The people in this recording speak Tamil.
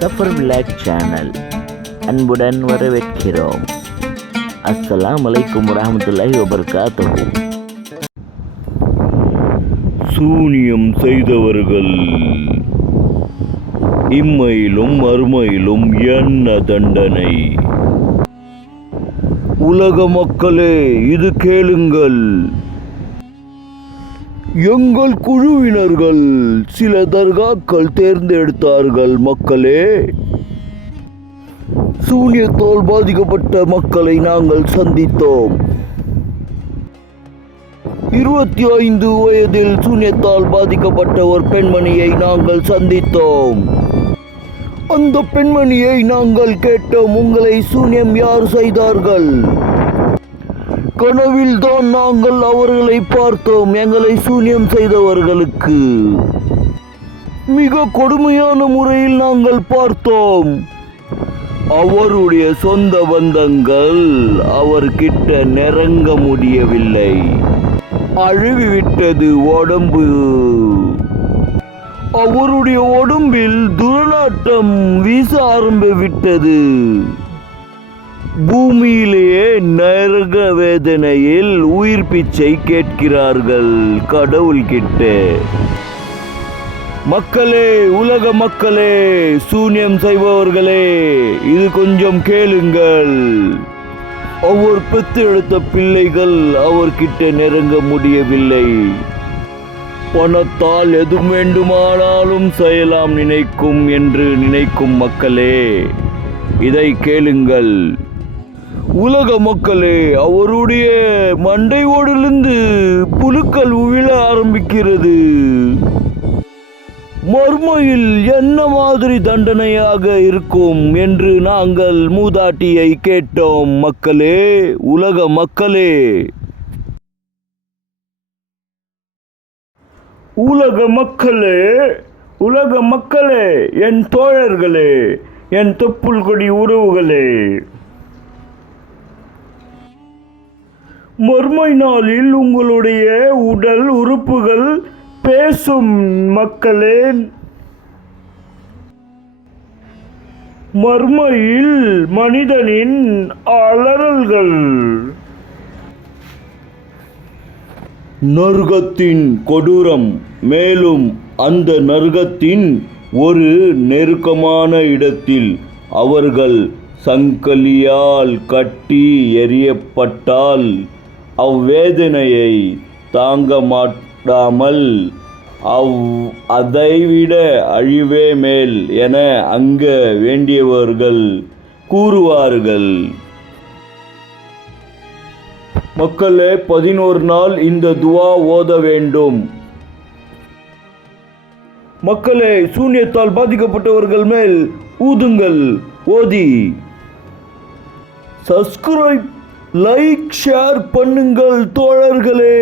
சஃபர் பிளாக் சேனல் அன்புடன் வரவேற்கிறோம். அஸ்ஸலாமு அலைக்கும் வரஹ்மத்துல்லாஹி வபரகாத்துஹு. சூனியம் செய்தவர்கள் இம்மையிலும் மறுமையிலும் என்ன தண்டனை? உலக மக்களே, இது கேளுங்கள். எங்கள் குழுவினர்கள் சில தர்காக்கள் தேர்ந்தெடுத்தார்கள். மக்களே, சூனியத்தால் பாதிக்கப்பட்ட மக்களை நாங்கள் சந்தித்தோம். 25 வயதில் சூனியத்தால் பாதிக்கப்பட்ட ஒரு பெண்மணியை நாங்கள் சந்தித்தோம். அந்த பெண்மணியை நாங்கள் கேட்டோம், உங்களை சூனியம் யார் செய்தார்கள்? கனவில் தான் நாங்கள் அவர்களை பார்த்தோம். எங்களை சூனியம் செய்தவர்களுக்கு மிக கொடுமையான முறையில் நாங்கள் பார்த்தோம். அவருடைய சொந்த பந்தங்கள் அவர்கிட்ட நெருங்க முடியவில்லை. அழுவிவிட்டது உடம்பு. அவருடைய உடம்பில் துர்நாற்றம் வீச ஆரம்பிவிட்டது. பூமியிலேயே நரக வேதனையில் உயிர் பிச்சை கேட்கிறார்கள் கடவுள்கிட்ட. மக்களே, உலக மக்களே, சூனியம் செய்பவர்களே, இது கொஞ்சம் கேளுங்கள். அவர் பெற்றெடுத்த பிள்ளைகள் அவர்கிட்ட நெருங்க முடியவில்லை. பணத்தால் எது வேண்டுமானாலும் செய்யலாம் நினைக்கும் என்று நினைக்கும் மக்களே, இதை கேளுங்கள். உலக மக்களே, அவருடைய மண்டை ஓடிலிருந்து புழுக்கள் விழ ஆரம்பிக்கிறது. மர்மையில் என்ன மாதிரி தண்டனையாக இருக்கும் என்று நாங்கள் மூதாட்டியை கேட்டோம். மக்களே, உலக மக்களே, உலக மக்களே, உலக மக்களே, என் தோழர்களே, என் தொப்புள் கொடி உறவுகளே, மர்மை நாளில் உங்களுடைய உடல் உறுப்புகள் பேசும். மக்களே, மர்மையில் மனிதனின் அலறல்கள். நரகத்தின் கொடூரம். மேலும் அந்த நரகத்தின் ஒரு நெருக்கமான இடத்தில் அவர்கள் சங்கிலியால் கட்டி எறியப்பட்டால் அவ்வேதனையை தாங்க மாட்டாமல் அதைவிட அழிவே மேல் என அங்க வேண்டியவர்கள் கூறுவார்கள். மக்களே, 11 நாள் இந்த துவா ஓத வேண்டும். மக்களே, சூனியத்தால் பாதிக்கப்பட்டவர்கள் மேல் ஊதுங்கள். ஓதி சப்ஸ்கிரைப், லைக், ஷேர் பண்ணுங்கள் தோழர்களே.